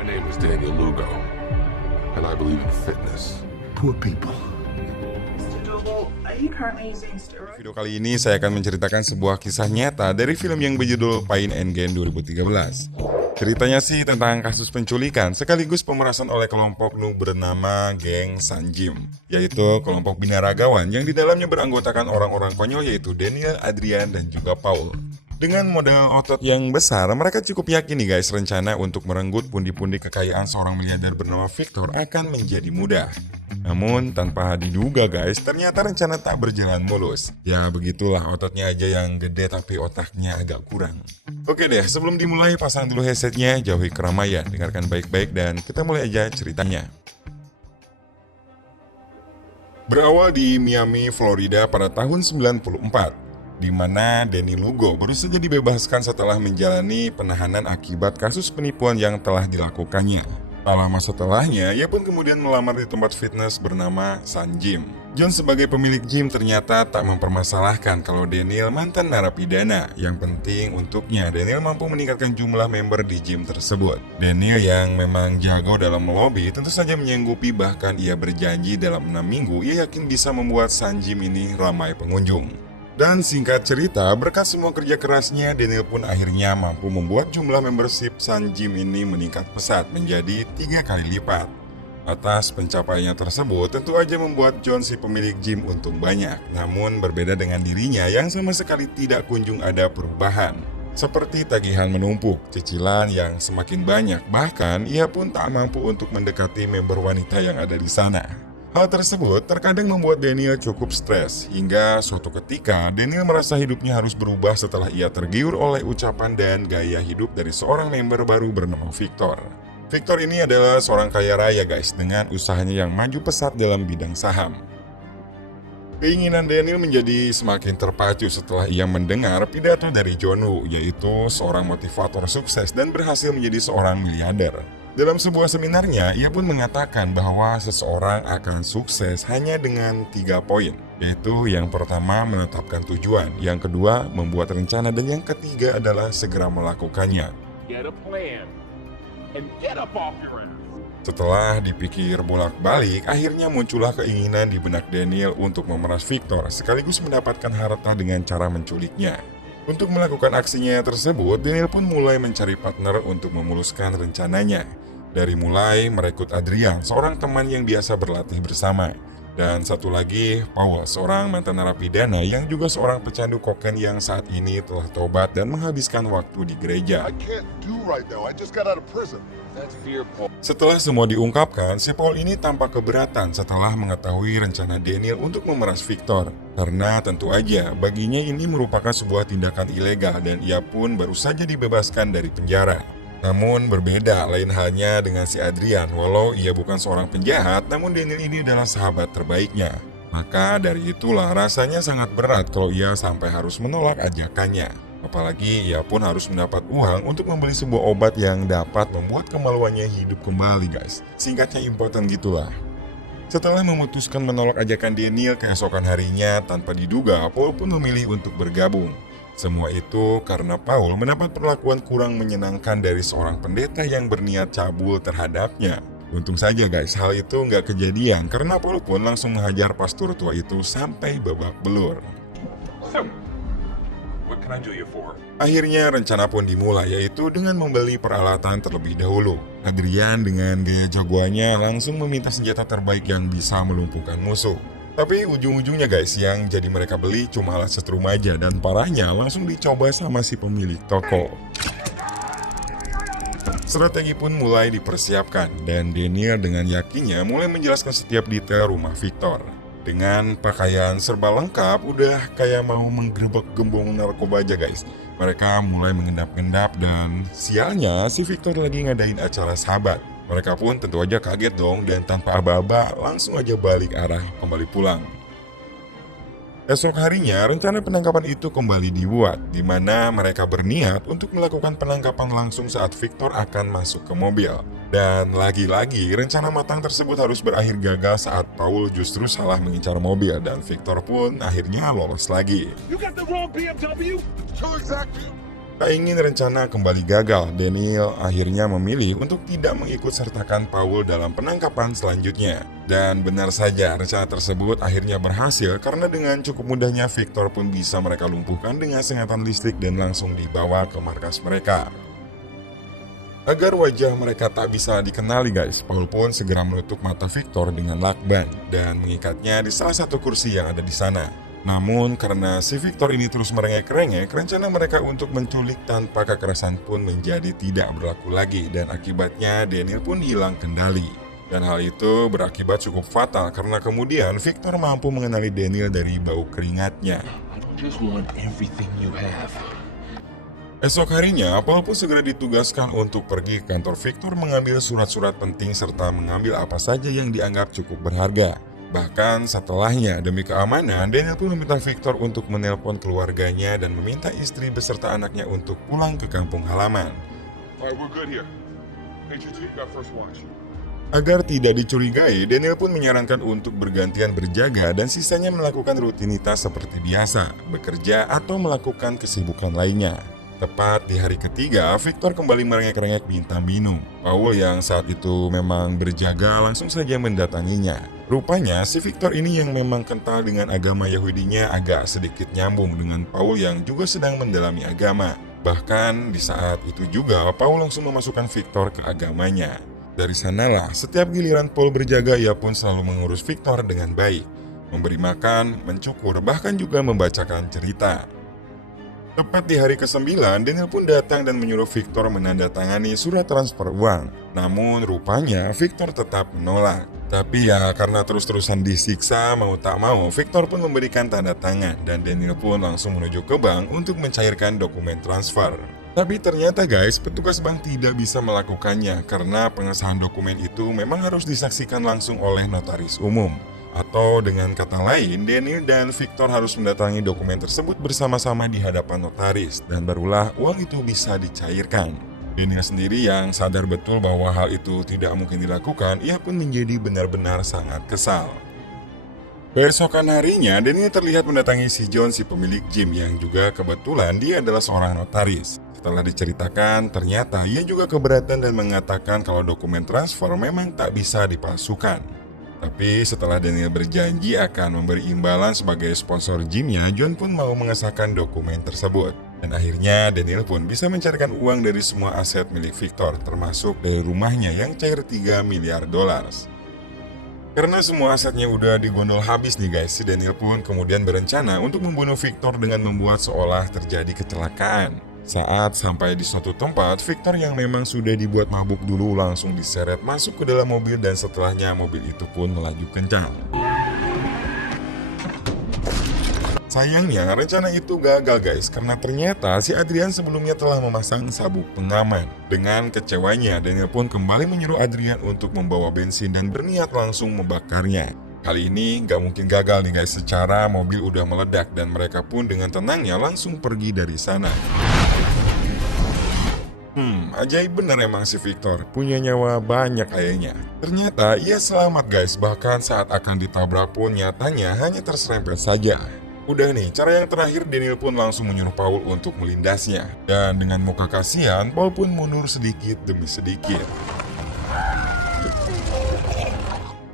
My name is Daniel Lugo, and I believe in fitness. Poor people. Mr. Dougal, are you currently using steroids? Video kali ini saya akan menceritakan sebuah kisah nyata dari film yang berjudul Pain and Gain 2013. Ceritanya sih tentang kasus penculikan sekaligus pemerasan oleh kelompok noob bernama Geng Sanjim, yaitu kelompok binaragawan yang di dalamnya beranggotakan orang-orang konyol yaitu Daniel, Adrian, dan juga Paul. Dengan modal otot yang besar, mereka cukup yakin nih guys, rencana untuk merenggut pundi-pundi kekayaan seorang miliarder bernama Victor akan menjadi mudah. Namun tanpa diduga guys, ternyata rencana tak berjalan mulus. Ya begitulah, ototnya aja yang gede tapi otaknya agak kurang. Oke deh, sebelum dimulai pasang dulu headsetnya, jauhi keramaian, dengarkan baik-baik dan kita mulai aja ceritanya. Berawal di Miami, Florida pada tahun 94. Di mana Danny Lugo baru saja dibebaskan setelah menjalani penahanan akibat kasus penipuan yang telah dilakukannya. Tak lama setelahnya, ia pun kemudian melamar di tempat fitness bernama Sun Gym. John sebagai pemilik gym ternyata tak mempermasalahkan kalau Daniel mantan narapidana. Yang penting untuknya, Daniel mampu meningkatkan jumlah member di gym tersebut. Daniel yang memang jago dalam melobi tentu saja menyanggupi, bahkan ia berjanji dalam 6 minggu ia yakin bisa membuat Sun Gym ini ramai pengunjung. Dan singkat cerita, berkat semua kerja kerasnya, Daniel pun akhirnya mampu membuat jumlah membership Sun Gym ini meningkat pesat menjadi 3 kali lipat. Atas pencapaiannya tersebut, tentu aja membuat John si pemilik gym untung banyak. Namun berbeda dengan dirinya yang sama sekali tidak kunjung ada perubahan. Seperti tagihan menumpuk, cicilan yang semakin banyak, bahkan ia pun tak mampu untuk mendekati member wanita yang ada di sana. Hal tersebut terkadang membuat Daniel cukup stres, hingga suatu ketika Daniel merasa hidupnya harus berubah setelah ia tergiur oleh ucapan dan gaya hidup dari seorang member baru bernama Victor. Victor ini adalah seorang kaya raya guys, dengan usahanya yang maju pesat dalam bidang saham. Keinginan Daniel menjadi semakin terpacu setelah ia mendengar pidato dari John Woo, yaitu seorang motivator sukses dan berhasil menjadi seorang miliarder. Dalam sebuah seminarnya, ia pun mengatakan bahwa seseorang akan sukses hanya dengan 3 poin, yaitu yang pertama menetapkan tujuan, yang kedua membuat rencana, dan yang ketiga adalah segera melakukannya. Get a plan and get up off your ass. Setelah dipikir bolak-balik, akhirnya muncullah keinginan di benak Daniel untuk memeras Victor sekaligus mendapatkan harta dengan cara menculiknya. Untuk melakukan aksinya tersebut, Daniel pun mulai mencari partner untuk memuluskan rencananya. Dari mulai merekrut Adrian, seorang teman yang biasa berlatih bersama. Dan satu lagi, Paul, seorang mantan narapidana yang juga seorang pecandu kokain yang saat ini telah tobat dan menghabiskan waktu di gereja. I can't do right now. I just got out of prison. That's fear, Paul. Setelah semua diungkapkan, si Paul ini tampak keberatan setelah mengetahui rencana Daniel untuk memeras Victor. Karena tentu aja baginya ini merupakan sebuah tindakan ilegal dan ia pun baru saja dibebaskan dari penjara. Namun berbeda lain halnya dengan si Adrian, walau ia bukan seorang penjahat, namun Daniel ini adalah sahabat terbaiknya. Maka dari itulah rasanya sangat berat kalau ia sampai harus menolak ajakannya. Apalagi ia pun harus mendapat uang untuk membeli sebuah obat yang dapat membuat kemaluannya hidup kembali guys. Singkatnya impoten gitulah. Setelah memutuskan menolak ajakan Daniel, keesokan harinya tanpa diduga Paul pun memilih untuk bergabung. Semua itu karena Paul mendapat perlakuan kurang menyenangkan dari seorang pendeta yang berniat cabul terhadapnya. Untung saja guys, hal itu nggak kejadian karena Paul pun langsung menghajar pastor tua itu sampai babak belur. So, what can I do you for? Akhirnya rencana pun dimulai, yaitu dengan membeli peralatan terlebih dahulu. Adrian dengan gaya jagoannya langsung meminta senjata terbaik yang bisa melumpuhkan musuh. Tapi ujung-ujungnya guys, yang jadi mereka beli cuma alat setrum aja, dan parahnya langsung dicoba sama si pemilik toko. Strategi pun mulai dipersiapkan dan Daniel dengan yakinnya mulai menjelaskan setiap detail rumah Victor. Dengan pakaian serba lengkap, udah kayak mau menggerebek gembong narkoba aja guys. Mereka mulai mengendap-endap dan sialnya si Victor lagi ngadain acara sahabat. Mereka pun tentu aja kaget dong dan tanpa aba-aba langsung aja balik arah kembali pulang. Esok harinya rencana penangkapan itu kembali dibuat, di mana mereka berniat untuk melakukan penangkapan langsung saat Victor akan masuk ke mobil. Dan lagi-lagi rencana matang tersebut harus berakhir gagal saat Paul justru salah mengincar mobil dan Victor pun akhirnya lolos lagi. You got the wrong BMW? True exactly. Tak ingin rencana kembali gagal, Daniel akhirnya memilih untuk tidak mengikut sertakan Paul dalam penangkapan selanjutnya. Dan benar saja, rencana tersebut akhirnya berhasil karena dengan cukup mudahnya Victor pun bisa mereka lumpuhkan dengan sengatan listrik dan langsung dibawa ke markas mereka. Agar wajah mereka tak bisa dikenali guys, Paul pun segera menutup mata Victor dengan lakban dan mengikatnya di salah satu kursi yang ada di sana. Namun karena si Victor ini terus merengek-rengek, rencana mereka untuk menculik tanpa kekerasan pun menjadi tidak berlaku lagi dan akibatnya Daniel pun hilang kendali. Dan hal itu berakibat cukup fatal karena kemudian Victor mampu mengenali Daniel dari bau keringatnya. I just want everything you have. Esok harinya, Paul pun segera ditugaskan untuk pergi ke kantor Victor mengambil surat-surat penting serta mengambil apa saja yang dianggap cukup berharga. Bahkan setelahnya, demi keamanan, Daniel pun meminta Victor untuk menelpon keluarganya dan meminta istri beserta anaknya untuk pulang ke kampung halaman. Alright, we're good here. HG, you got first watch. Agar tidak dicurigai, Daniel pun menyarankan untuk bergantian berjaga dan sisanya melakukan rutinitas seperti biasa, bekerja atau melakukan kesibukan lainnya. Tepat di hari ketiga, Victor kembali merengek-rengek minta minum. Paul yang saat itu memang berjaga langsung saja mendatanginya. Rupanya si Victor ini yang memang kental dengan agama Yahudinya agak sedikit nyambung dengan Paul yang juga sedang mendalami agama. Bahkan di saat itu juga Paul langsung memasukkan Victor ke agamanya. Dari sanalah setiap giliran Paul berjaga ia pun selalu mengurus Victor dengan baik. Memberi makan, mencukur, bahkan juga membacakan cerita. Tepat di hari ke-9, Daniel pun datang dan menyuruh Victor menandatangani surat transfer uang. Namun rupanya Victor tetap menolak. Tapi ya karena terus-terusan disiksa mau tak mau, Victor pun memberikan tanda tangan dan Daniel pun langsung menuju ke bank untuk mencairkan dokumen transfer. Tapi ternyata guys, petugas bank tidak bisa melakukannya karena pengesahan dokumen itu memang harus disaksikan langsung oleh notaris umum. Atau dengan kata lain, Daniel dan Victor harus mendatangi dokumen tersebut bersama-sama di hadapan notaris dan barulah uang itu bisa dicairkan. Daniel sendiri yang sadar betul bahwa hal itu tidak mungkin dilakukan, ia pun menjadi benar-benar sangat kesal. Besokan harinya, Daniel terlihat mendatangi si John, si pemilik gym yang juga kebetulan dia adalah seorang notaris. Setelah diceritakan, ternyata ia juga keberatan dan mengatakan kalau dokumen transfer memang tak bisa dipalsukan. Tapi setelah Daniel berjanji akan memberi imbalan sebagai sponsor gymnya, John pun mau mengesahkan dokumen tersebut. Dan akhirnya Daniel pun bisa mencarikan uang dari semua aset milik Victor, termasuk dari rumahnya yang cair 3 miliar dolar. Karena semua asetnya udah digondol habis nih guys, si Daniel pun kemudian berencana untuk membunuh Victor dengan membuat seolah terjadi kecelakaan. Saat sampai di suatu tempat, Victor yang memang sudah dibuat mabuk dulu langsung diseret masuk ke dalam mobil dan setelahnya mobil itu pun melaju kencang. Sayangnya rencana itu gagal guys karena ternyata si Adrian sebelumnya telah memasang sabuk pengaman. Dengan kecewanya, Daniel pun kembali menyuruh Adrian untuk membawa bensin dan berniat langsung membakarnya. Kali ini gak mungkin gagal nih guys, secara mobil udah meledak dan mereka pun dengan tenangnya langsung pergi dari sana. Ajaib bener emang si Victor, punya nyawa banyak kayaknya. Ternyata ia selamat guys, bahkan saat akan ditabrak pun nyatanya hanya terserempet saja. Udah nih, cara yang terakhir Daniel pun langsung menyuruh Paul untuk melindasnya. Dan dengan muka kasihan, Paul pun mundur sedikit demi sedikit.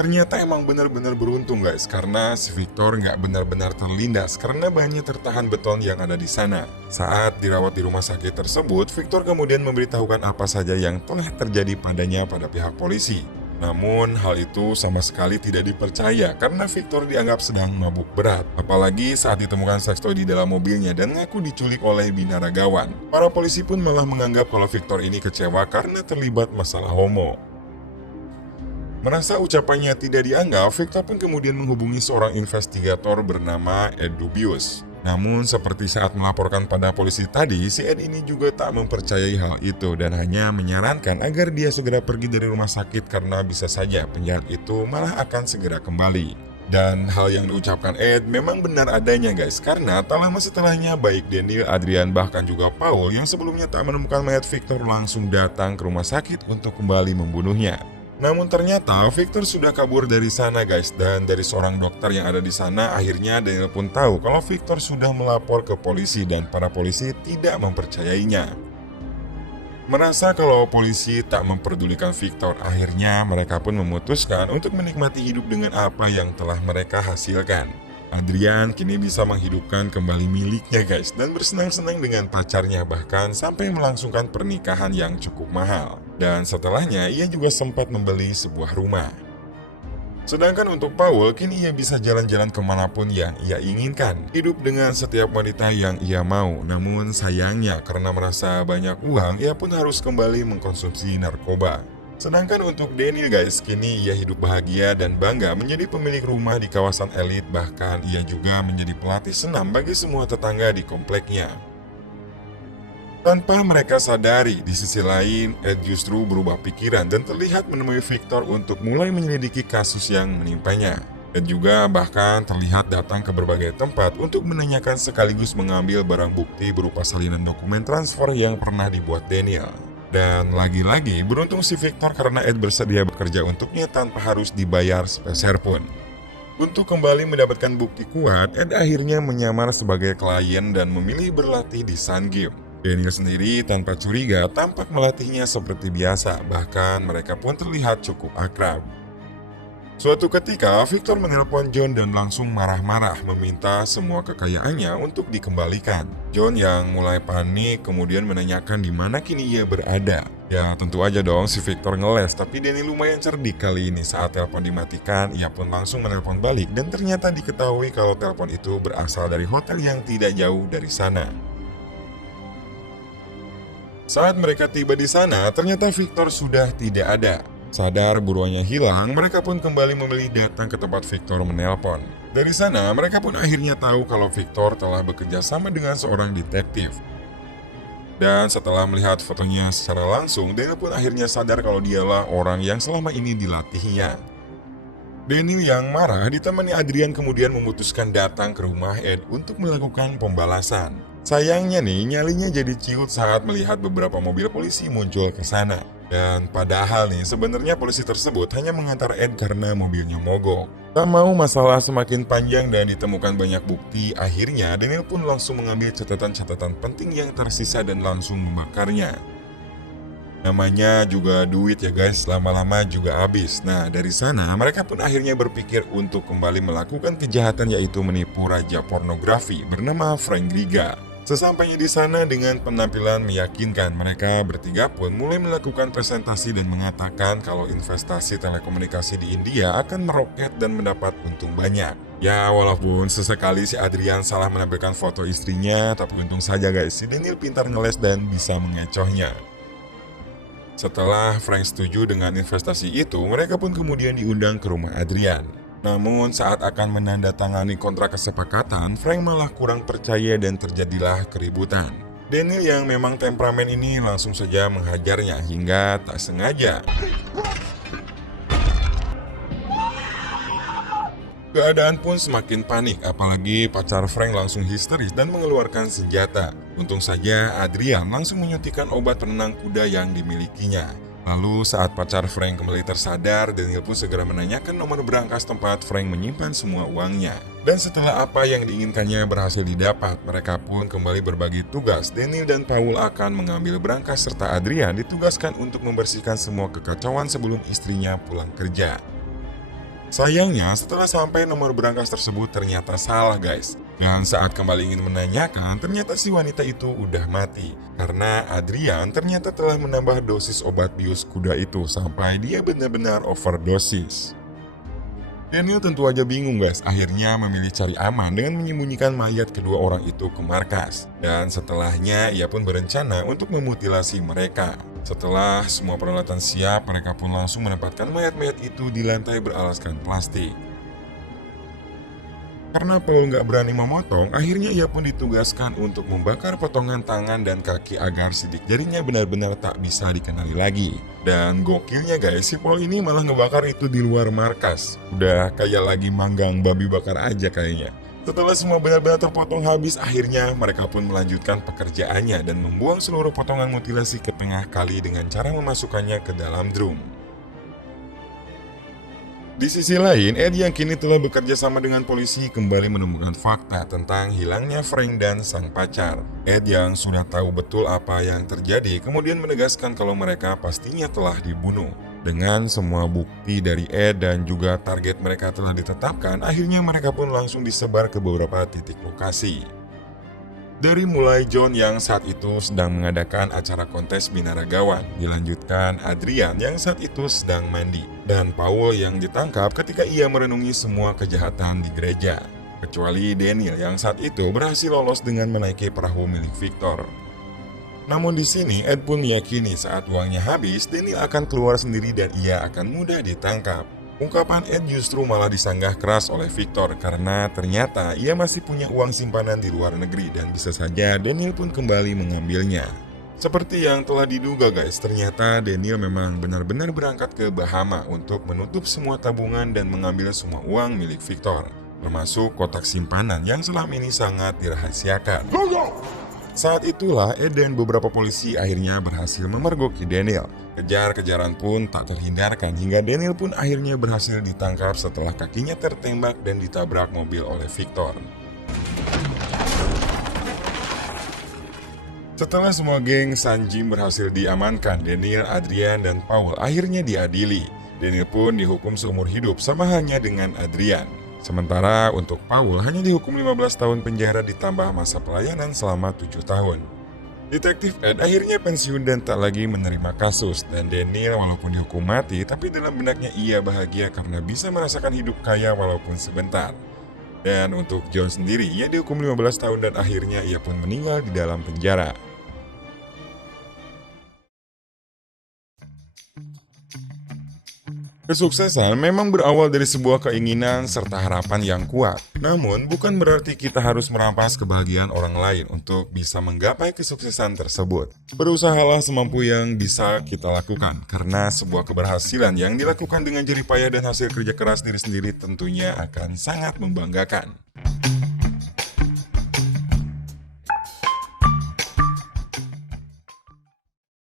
Ternyata emang benar-benar beruntung guys, karena si Victor nggak benar-benar terlindas karena banyak tertahan beton yang ada di sana. Saat dirawat di rumah sakit tersebut, Victor kemudian memberitahukan apa saja yang telah terjadi padanya pada pihak polisi. Namun hal itu sama sekali tidak dipercaya karena Victor dianggap sedang mabuk berat. Apalagi saat ditemukan seks toy di dalam mobilnya dan ngaku diculik oleh binaragawan. Para polisi pun malah menganggap kalau Victor ini kecewa karena terlibat masalah homo. Merasa ucapannya tidak dianggap, Victor pun kemudian menghubungi seorang investigator bernama Ed Dubius. Namun seperti saat melaporkan pada polisi tadi, si Ed ini juga tak mempercayai hal itu dan hanya menyarankan agar dia segera pergi dari rumah sakit karena bisa saja penjahat itu malah akan segera kembali. Dan hal yang diucapkan Ed memang benar adanya guys, karena tak lama setelahnya baik Daniel, Adrian, bahkan juga Paul yang sebelumnya tak menemukan mayat Victor langsung datang ke rumah sakit untuk kembali membunuhnya. Namun ternyata Victor sudah kabur dari sana guys, dan dari seorang dokter yang ada di sana akhirnya Daniel pun tahu kalau Victor sudah melapor ke polisi dan para polisi tidak mempercayainya. Merasa kalau polisi tak memperdulikan Victor, akhirnya mereka pun memutuskan untuk menikmati hidup dengan apa yang telah mereka hasilkan. Adrian kini bisa menghidupkan kembali miliknya guys, dan bersenang-senang dengan pacarnya, bahkan sampai melangsungkan pernikahan yang cukup mahal. Dan setelahnya ia juga sempat membeli sebuah rumah. Sedangkan untuk Paul, kini ia bisa jalan-jalan kemanapun yang ia inginkan, hidup dengan setiap wanita yang ia mau. Namun sayangnya karena merasa banyak uang, ia pun harus kembali mengkonsumsi narkoba. Sedangkan untuk Daniel guys, kini ia hidup bahagia dan bangga menjadi pemilik rumah di kawasan elit, bahkan ia juga menjadi pelatih senam bagi semua tetangga di kompleknya. Tanpa mereka sadari, di sisi lain, Ed justru berubah pikiran dan terlihat menemui Victor untuk mulai menyelidiki kasus yang menimpanya. Ed juga bahkan terlihat datang ke berbagai tempat untuk menanyakan sekaligus mengambil barang bukti berupa salinan dokumen transfer yang pernah dibuat Daniel. Dan lagi-lagi beruntung si Victor karena Ed bersedia bekerja untuknya tanpa harus dibayar sepeser pun. Untuk kembali mendapatkan bukti kuat, Ed akhirnya menyamar sebagai klien dan memilih berlatih di Sun Gym. Daniel sendiri tanpa curiga tampak melatihnya seperti biasa, bahkan mereka pun terlihat cukup akrab. Suatu ketika, Victor menelpon John dan langsung marah-marah meminta semua kekayaannya untuk dikembalikan. John yang mulai panik kemudian menanyakan di mana kini ia berada. Ya tentu aja dong si Victor ngeles, tapi Danny lumayan cerdik kali ini. Saat telepon dimatikan, ia pun langsung menelpon balik dan ternyata diketahui kalau telepon itu berasal dari hotel yang tidak jauh dari sana. Saat mereka tiba di sana, ternyata Victor sudah tidak ada. Sadar buruannya hilang, mereka pun kembali memilih datang ke tempat Victor menelpon. Dari sana, mereka pun akhirnya tahu kalau Victor telah bekerja sama dengan seorang detektif. Dan setelah melihat fotonya secara langsung, Daniel pun akhirnya sadar kalau dialah orang yang selama ini dilatihnya. Daniel yang marah ditemani Adrian kemudian memutuskan datang ke rumah Ed untuk melakukan pembalasan. Sayangnya nih, nyalinya jadi ciut saat melihat beberapa mobil polisi muncul ke sana. Dan padahal nih, sebenarnya polisi tersebut hanya mengantar Ed karena mobilnya mogok. Tak mau masalah semakin panjang dan ditemukan banyak bukti, akhirnya Daniel pun langsung mengambil catatan-catatan penting yang tersisa dan langsung membakarnya. Namanya juga duit ya guys, lama-lama juga habis. Nah dari sana mereka pun akhirnya berpikir untuk kembali melakukan kejahatan, yaitu menipu raja pornografi bernama Frank Griga. Sesampainya di sana dengan penampilan meyakinkan, mereka bertiga pun mulai melakukan presentasi dan mengatakan kalau investasi telekomunikasi di India akan meroket dan mendapat untung banyak. Ya walaupun sesekali si Adrian salah menampilkan foto istrinya, tapi untung saja guys, si Daniel pintar ngeles dan bisa mengecohnya. Setelah Frank setuju dengan investasi itu, mereka pun kemudian diundang ke rumah Adrian. Namun saat akan menandatangani kontrak kesepakatan, Frank malah kurang percaya dan terjadilah keributan. Daniel yang memang temperamen ini langsung saja menghajarnya hingga tak sengaja. Keadaan pun semakin panik, apalagi pacar Frank langsung histeris dan mengeluarkan senjata. Untung saja Adrian langsung menyuntikkan obat penenang kuda yang dimilikinya. Lalu saat pacar Frank kembali tersadar, Daniel pun segera menanyakan nomor berangkas tempat Frank menyimpan semua uangnya. Dan setelah apa yang diinginkannya berhasil didapat, mereka pun kembali berbagi tugas. Daniel dan Paul akan mengambil berangkas serta Adrian ditugaskan untuk membersihkan semua kekacauan sebelum istrinya pulang kerja. Sayangnya setelah sampai nomor berangkas tersebut ternyata salah guys. Dan saat kembali ingin menanyakan, ternyata si wanita itu udah mati. Karena Adrian ternyata telah menambah dosis obat bius kuda itu sampai dia benar-benar overdosis. Daniel tentu aja bingung guys, akhirnya memilih cari aman dengan menyembunyikan mayat kedua orang itu ke markas. Dan setelahnya ia pun berencana untuk memutilasi mereka. Setelah semua peralatan siap, mereka pun langsung menempatkan mayat-mayat itu di lantai beralaskan plastik. Karena Paul nggak berani memotong, akhirnya ia pun ditugaskan untuk membakar potongan tangan dan kaki agar sidik jarinya benar-benar tak bisa dikenali lagi. Dan gokilnya guys, si Paul ini malah ngebakar itu di luar markas. Udah kayak lagi manggang babi bakar aja kayaknya. Setelah semua benar-benar terpotong habis, akhirnya mereka pun melanjutkan pekerjaannya dan membuang seluruh potongan mutilasi ke tengah kali dengan cara memasukkannya ke dalam drum. Di sisi lain, Ed yang kini telah bekerja sama dengan polisi kembali menemukan fakta tentang hilangnya Frank dan sang pacar. Ed yang sudah tahu betul apa yang terjadi kemudian menegaskan kalau mereka pastinya telah dibunuh. Dengan semua bukti dari Ed dan juga target mereka telah ditetapkan, akhirnya mereka pun langsung disebar ke beberapa titik lokasi. Dari mulai John yang saat itu sedang mengadakan acara kontes binaragawan, dilanjutkan Adrian yang saat itu sedang mandi, dan Paul yang ditangkap ketika ia merenungi semua kejahatan di gereja. Kecuali Daniel yang saat itu berhasil lolos dengan menaiki perahu milik Victor. Namun di sini Ed pun meyakini saat uangnya habis, Daniel akan keluar sendiri dan ia akan mudah ditangkap. Ungkapan Ed justru malah disanggah keras oleh Victor karena ternyata ia masih punya uang simpanan di luar negeri dan bisa saja Daniel pun kembali mengambilnya. Seperti yang telah diduga guys, ternyata Daniel memang benar-benar berangkat ke Bahama untuk menutup semua tabungan dan mengambil semua uang milik Victor, termasuk kotak simpanan yang selama ini sangat dirahasiakan. Saat itulah Ed dan beberapa polisi akhirnya berhasil memergoki Daniel. Kejar-kejaran pun tak terhindarkan hingga Daniel pun akhirnya berhasil ditangkap setelah kakinya tertembak dan ditabrak mobil oleh Victor. Setelah semua geng San Jim berhasil diamankan, Daniel, Adrian, dan Paul akhirnya diadili. Daniel pun dihukum seumur hidup sama halnya dengan Adrian. Sementara untuk Paul hanya dihukum 15 tahun penjara ditambah masa pelayanan selama 7 tahun. Detektif Ed akhirnya pensiun dan tak lagi menerima kasus, dan Daniel walaupun dihukum mati tapi dalam benaknya ia bahagia karena bisa merasakan hidup kaya walaupun sebentar. Dan untuk John sendiri ia dihukum 15 tahun dan akhirnya ia pun meninggal di dalam penjara. Kesuksesan memang berawal dari sebuah keinginan serta harapan yang kuat. Namun, bukan berarti kita harus merampas kebahagiaan orang lain untuk bisa menggapai kesuksesan tersebut. Berusahalah semampu yang bisa kita lakukan, karena sebuah keberhasilan yang dilakukan dengan jerih payah dan hasil kerja keras diri sendiri tentunya akan sangat membanggakan.